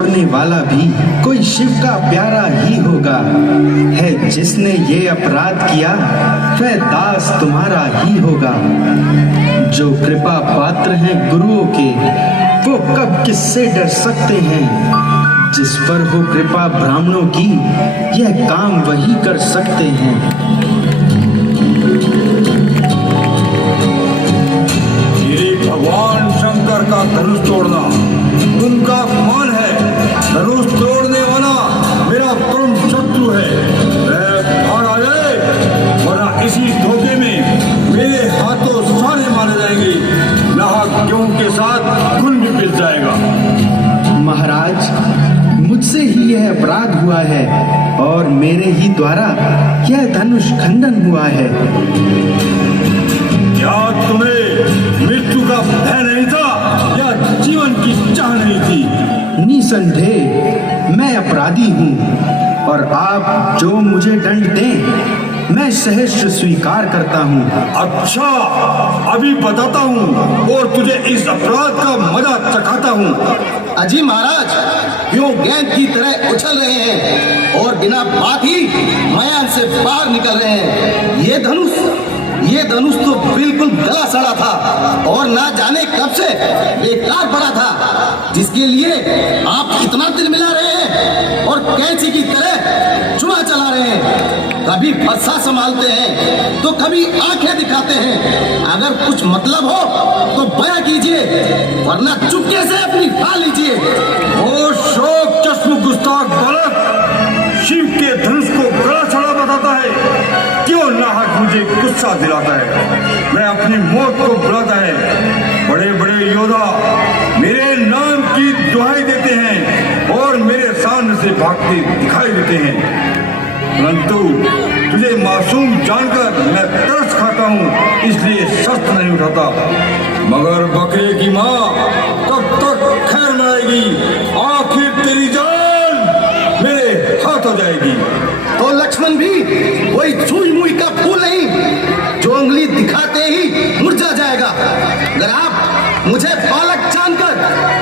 करने वाला भी कोई शिव का प्यारा ही होगा। है जिसने ये अपराध किया वह दास तुम्हारा ही होगा। जो कृपा पात्र हैं गुरुओं के वो कब किससे डर सकते हैं। जिस पर हो कृपा ब्राह्मणों की यह काम वही कर सकते हैं। भगवान शंकर का धनुष तोड़ना उनका अपमान है। धनुष तोड़ने वाला मेरा परम शत्रु है। वह बाहर आ जाए वरना इसी धोखे में मेरे हाथों सारे मारे जाएंगे। नाहकों के साथ खून भी पिल जाएगा। महाराज, मुझसे ही यह अपराध हुआ है और मेरे ही द्वारा यह धनुष खंडन हुआ है। क्या तुम्हें मृत्यु का भय नहीं था या जीवन की चाह नहीं थी? निसंदेह मैं अपराधी हूँ और आप जो मुझे दंड दें मैं सहर्ष स्वीकार करता हूँ। अच्छा, अभी बताता हूँ और तुझे इस अपराध का मजा चखाता हूँ। अजी महाराज क्यों गेंद की तरह उछल रहे हैं और बिना बात ही मैदान से बाहर निकल रहे हैं। ये धनुष तो बिल्कुल गला सड़ा था और ना जाने कब से बेकार पड़ा था, जिसके लिए आप इतना दिल मिला रहे हैं और कैंची की तरह चुना चला रहे हैं। कभी फरसा संभालते हैं तो कभी आंखें दिखाते हैं। अगर कुछ मतलब हो तो बयां कीजिए वरना चुपके से अपनी खा लीजिए। ओ शोक चश्म गुस्ताख बालक, शिव के धनुष को गला सड़ा बताता है। क्यों नाहक मुझे गुस्सा दिलाता है। मैं अपनी मौत को बुलाता है। बड़े बड़े योद्धा मेरे नाम की दुहाई देते हैं और मेरे सामने से भागते दिखाई देते हैं, परंतु तुझे मासूम जानकर मैं तरस खाता हूँ, इसलिए शस्त्र नहीं उठाता। मगर बकरे की माँ कब तक खैर मनाएगी? आखिर तेरी जान मेरे हाथ हो जाएगी। तो लक्ष्मण भी कोई छुई मुई का फूल नहीं जो उंगली दिखाते ही मुरझा जाएगा। अगर आप मुझे बालक जानकर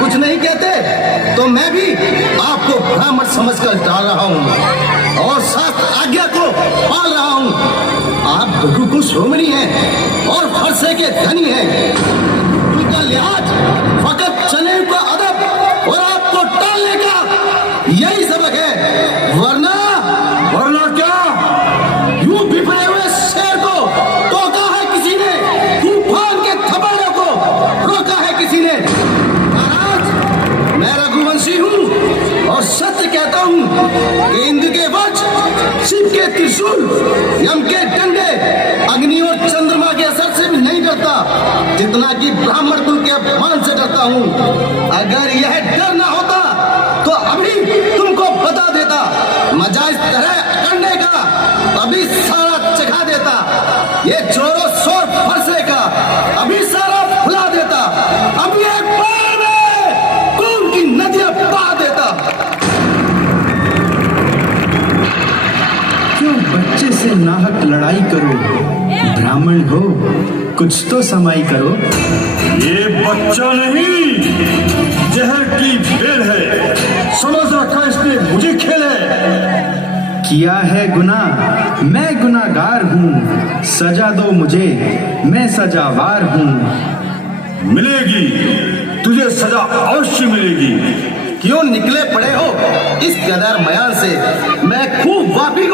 कुछ नहीं कहते तो मैं भी आपको ब्राह्मण समझकर डाल रहा हूँ और शास्त्र आज्ञा को पाल रहा हूँ। आप भृगु शिरोमणि हैं और फरसे के धनी हैं। उनका लिहाज फकत चने का अदब और आपको टालने का यही सबक है। वरना क्या? यूं बिफरे हुए शेर को टोका है किसी ने, तूफान के थपेड़ों को रोका है किसी ने। महाराज, मैं रघुवंशी हूँ और सत्य कहता हूँ कि इंद्र के वज्र, शिव के त्रिशूल, यम के डंडे, अग्नि और चंद्रमा के असर से भी नहीं डरता जितना कि ब्राह्मण कुल के अपमान से डरता हूँ। अगर यह डर ना होता तो अभी तुमको बता देता। मजा इस तरह करने का अभी सारा चखा देता। ये जोरों शोर फरसे का अभी सारा फुला देता। अभी एक बार में खून की नदियां बहा देता। क्यों बच्चे से नाहक लड़ाई करो? ब्राह्मण हो कुछ तो समाई करो। ये बच्चा नहीं, जहर की बेल है। समझ रखा इसने मुझे खेल है। किया है गुनाह मैं गुनाहगार हूँ, सजा दो मुझे मैं सजावार हूँ। मिलेगी तुझे सजा, अवश्य मिलेगी। क्यों निकले पड़े हो इस गदर मयान से? मैं खूब वापी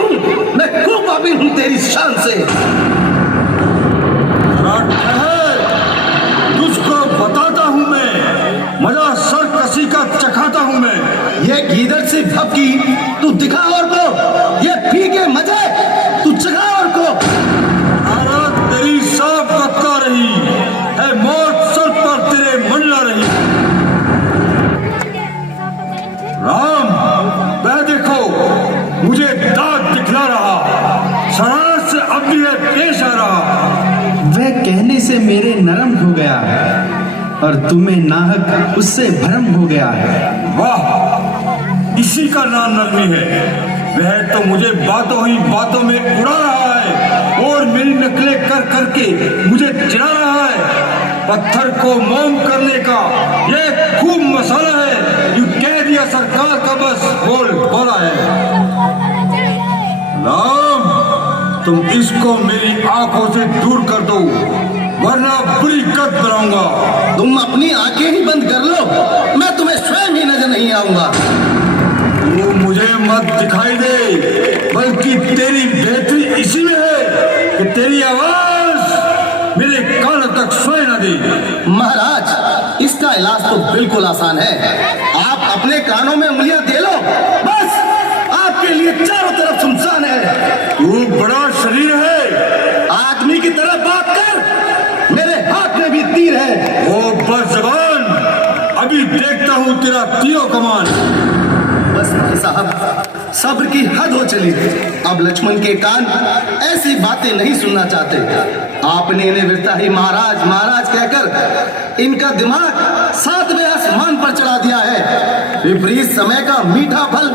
हूँ तेरी शान से। तुझको बताता हूँ मैं, मजा सर कसी का चखाता हूँ मैं। ये गीदड़ से भपकी तू दिखा और को, ये फीके मजे तू चखा और को। तेरी सांप कटका रही है, मौत सर पर तेरे मंडला रही। राम, वह देखो मुझे दांत दिखला रहा, शरारत से अब भी है पेश आ रहा। वह कहने से मेरे नरम हो गया और तुम्हें नाहक उससे भ्रम हो गया। वाह, इसी का नाम नरमी है। वह तो मुझे बातों ही बातों में उड़ा रहा है और मेरी नकलें कर करके मुझे चिढ़ा रहा है। पत्थर को मोम करने का ये खूब मसाला है। यूं कह दिया सरकार का बस बोल बोला है। राम, तुम इसको मेरी आंखों से दूर कर दो, वरना बुरी कद बनाऊंगा। तुम अपनी आंखें ही बंद कर लो, मैं तुम्हें स्वयं ही नजर नहीं आऊंगा। तू मुझे मत दिखाई दे, बल्कि तेरी बेहतरी इसी में है कि तेरी आवाज मेरे कान तक सुनाई न दे। महाराज, इसका इलाज तो बिल्कुल आसान है। आप अपने कानों में उंगलियां दे लो, बस आपके लिए चारों तरफ सुनसान है। तू बड़ा शरीर है, आदमी की तरह बात कर, मेरे हाथ में भी तीर है। ओ बदज़बान, अभी देखता हूँ तेरा तीरों कमान। बस भाई साहब, सब्र की हद हो चली। अब लक्ष्मण के कान ऐसी बातें नहीं सुनना चाहते। आपने इन्हें विरता ही महाराज महाराज कहकर इनका दिमाग 7वें आसमान पर चढ़ा दिया है। विपरीत समय का मीठा फल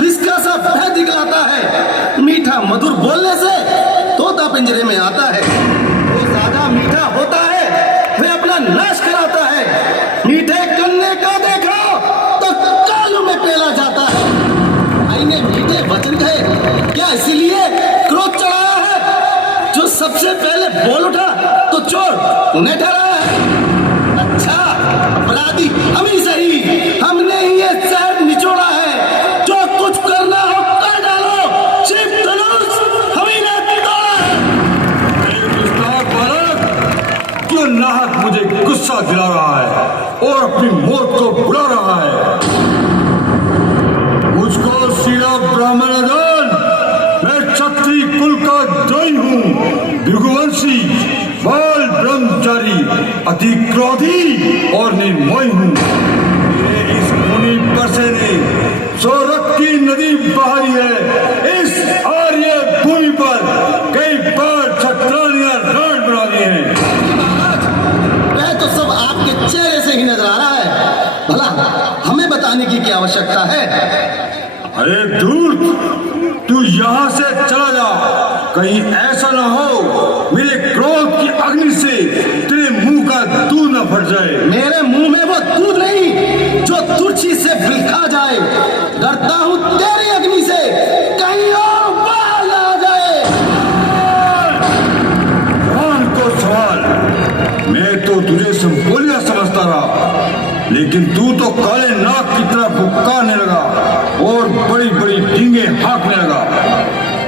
विस्का सा बह दिखलाता है। मीठा मधुर बोलने से तोता पिंजरे में आता है। वो ज्यादा मीठा होता है, वह अपना नाश कराता है। मीठे कन्ने का देखो तो कालू में पेला जाता है। आईने मीठे वचन कहे क्या इसीलिए क्रोध चढ़ाया है? जो सबसे पहले बोल उठा तो चोर उन्हें ठहराया है। अच्छा, अपराधी हम ही सही, हमने ही ये शहर निचोड़ा है। जो कुछ करना हो कर डालो, शिव धनुष हम ही ने तोड़ा है। गुस्ताख बालक, क्यों नाहक मुझे गुस्सा दिला रहा है और अपनी मौत को बुला रहा है? मुझको सीधा ब्राह्मण अजान, मैं क्षत्रिय कुल का द्रोही हूँ, भृगुवंशी, बाल ब्रह्मचारी, अति क्रोधी और निर्मोही हूँ। मेरे इस मुनि परसे ने सौरभ की नदी बहारी है। इस आर्य भूमि पर कई बार छत्रानियां राण बना दी हैं। वह तो सब आपके चेहरे से ही नजर आ रहा है। भला हमें बताने की क्या आवश्यकता है? अरे धूर्त, तू यहाँ से चला जा, कहीं ऐसा ना हो मेरे क्रोध की अग्नि से तेरे मुंह का दूध न फट जाए। मेरे मुंह में वो दूध नहीं जो तुलसी से बिलखा जाए। डरता हूँ तेरी अग्नि से, कहीं और बाल आ जाए। भगवान को सवाल, मैं तो तुझे संपोलिया समझता रहा, लेकिन तू तो काले नाग की तरह पुकारने लगा और बड़ी बड़ी डींगे हाँकने लगा।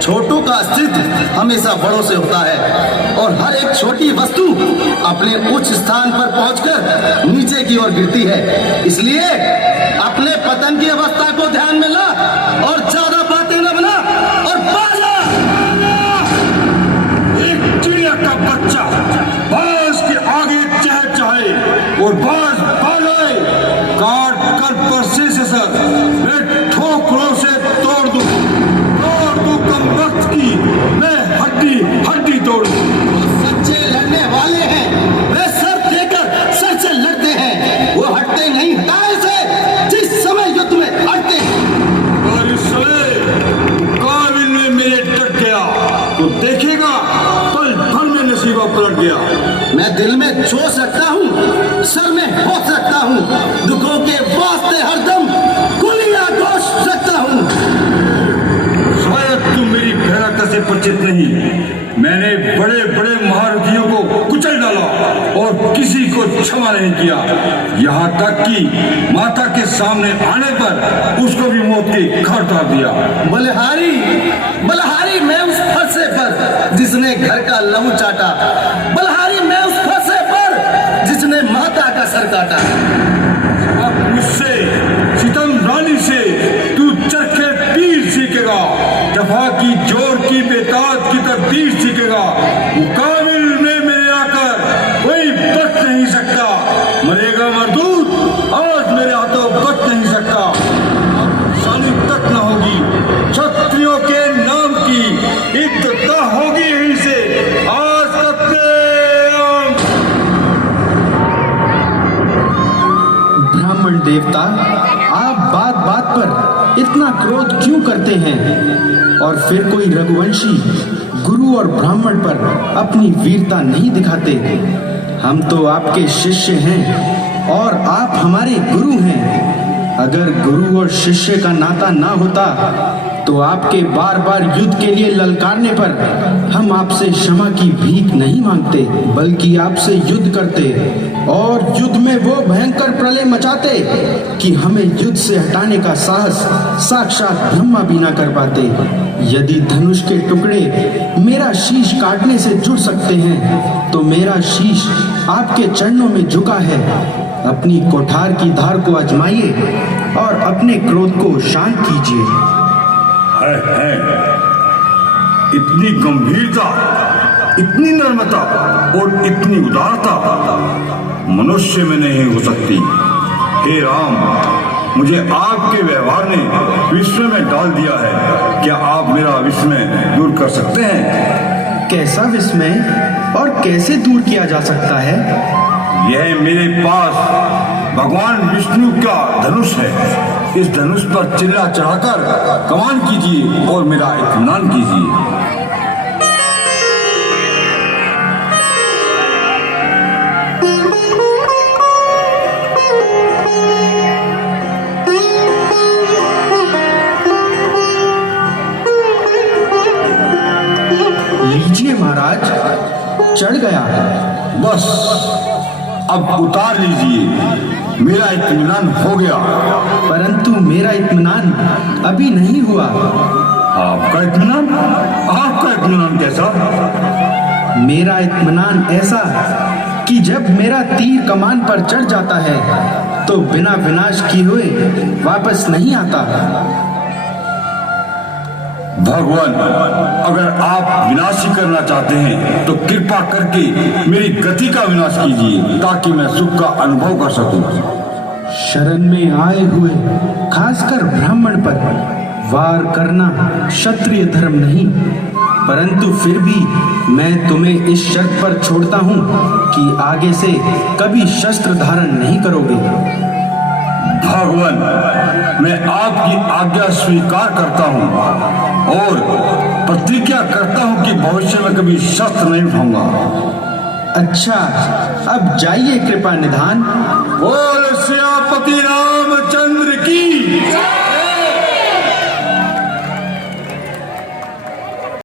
छोटों का अस्तित्व हमेशा बड़ों से होता है और हर एक छोटी वस्तु अपने उच्च स्थान पर पहुंचकर नीचे की ओर गिरती है। इसलिए अपने पतन की अवस्था को ध्यान में ला और ज्यादा बातें न बना और बाजा। एक चिड़िया का बच्चा बाज के आगे चहचहाए और बाज भाग आए, काट कर परसे से सर मैं ठोकरों से तोड़ दूं कम वक्त की, मैं हड्डी हड्डी तोड़ दूं। सच्चे लड़ने वाले हैं, वे सर देकर सर से लड़ते हैं। वो हटते नहीं दाएं से जिस समय युद्ध में अड़ते हैं। और इस समय काबिल में मेरे डट गया तो देखेगा पल भर में नसीबा पलट गया। मैं दिल में जोश रखता हूँ, सर में होश रखता हूँ, दुखों के वास्ते हरदम गुलिया गोश रखता हूँ। शायद तुम मेरी भयानकता से परिचित नहीं। मैंने बड़े बड़े महारथियों को कुचल डाला और किसी को क्षमा नहीं किया, यहाँ तक कि माता के सामने आने पर उसको भी मौत के घाट उतार दिया। बलिहारी बलिहारी मैं उस फरसे पर जिसने घर का लहू चाटा। बलिहारी मैं उस फरसे पर जिसने माता का सर काटा। अब मुझसे सितम रानी से तू चरखे पीर सीखेगा, जफा की जोर की बेताज की तकदीर सीखेगा। मुकाबिल में मेरे आकर कोई बच नहीं सकता, मरेगा मरदूद आज मेरे हाथों बच नहीं सकता। शानी तक न होगी, क्षत्रियों के नाम की इब्तदा होगी यहीं से। आज ब्राह्मण देवता, आप बात बात पर इतना क्रोध क्यों करते हैं? और फिर कोई रघुवंशी गुरु और ब्राह्मण पर अपनी वीरता नहीं दिखाते? हम तो आपके शिष्य हैं और आप हमारे गुरु हैं। अगर गुरु और शिष्य का नाता ना होता तो आपके बार बार युद्ध के लिए ललकारने पर हम आपसे क्षमा की भीख नहीं मांगते, बल्कि आपसे युद्ध करते और युद्ध में वो भयंकर प्रलय मचाते कि हमें युद्ध से हटाने का साहस साक्षात ब्रह्मा भी ना कर पाते। यदि धनुष के टुकड़े मेरा शीश काटने से जुड़ सकते हैं तो मेरा शीश आपके चरणों में झुका है। अपनी कोठार की धार को आजमाइए और अपने क्रोध को शांत कीजिए। है। इतनी गंभीरता, इतनी नम्रता और इतनी उदारता मनुष्य में नहीं हो सकती। हे राम, मुझे आपके व्यवहार ने विस्मय में डाल दिया है। क्या आप मेरा विस्मय दूर कर सकते हैं? कैसा विस्मय और कैसे दूर किया जा सकता है? यह मेरे पास भगवान विष्णु का धनुष है। इस धनुष पर चिल्ला चढ़ाकर कमान कीजिए और मेरा इत्मीनान कीजिए। लीजिए महाराज, चढ़ गया। बस अब उतार लीजिए, मेरा इत्मीनान हो गया। परंतु मेरा इत्मीनान अभी नहीं हुआ। आपका इत्मीनान? आपका इत्मीनान कैसा? मेरा इत्मीनान ऐसा कि जब मेरा तीर कमान पर चढ़ जाता है तो बिना विनाश किए हुए वापस नहीं आता। भगवान, अगर आप विनाशी करना चाहते हैं तो कृपा करके मेरी गति का विनाश कीजिए ताकि मैं सुख का अनुभव कर सकूं। शरण में आए हुए खासकर ब्राह्मण पर वार करना क्षत्रिय धर्म नहीं, परंतु फिर भी मैं तुम्हें इस शर्त पर छोड़ता हूँ कि आगे से कभी शस्त्र धारण नहीं करोगे। भगवान, मैं आपकी आज्ञा स्वीकार करता हूँ और प्रतिज्ञा करता हूँ कि भविष्य में कभी शस्त्र नहीं उठाऊंगा। अच्छा, अब जाइए कृपा निधान। बोल सियापति राम